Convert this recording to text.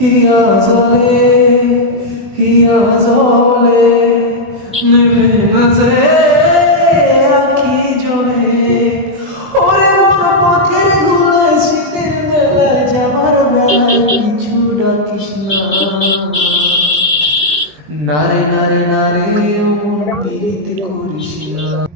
হিয়া জলে নেবে না যে আখি জলে। ওরে মন পথের গুলায় শীতের বেলায় যাবার বেলায় কিছু ডাকিস না। নারে নারে নারে মন পীড়িত করিস না।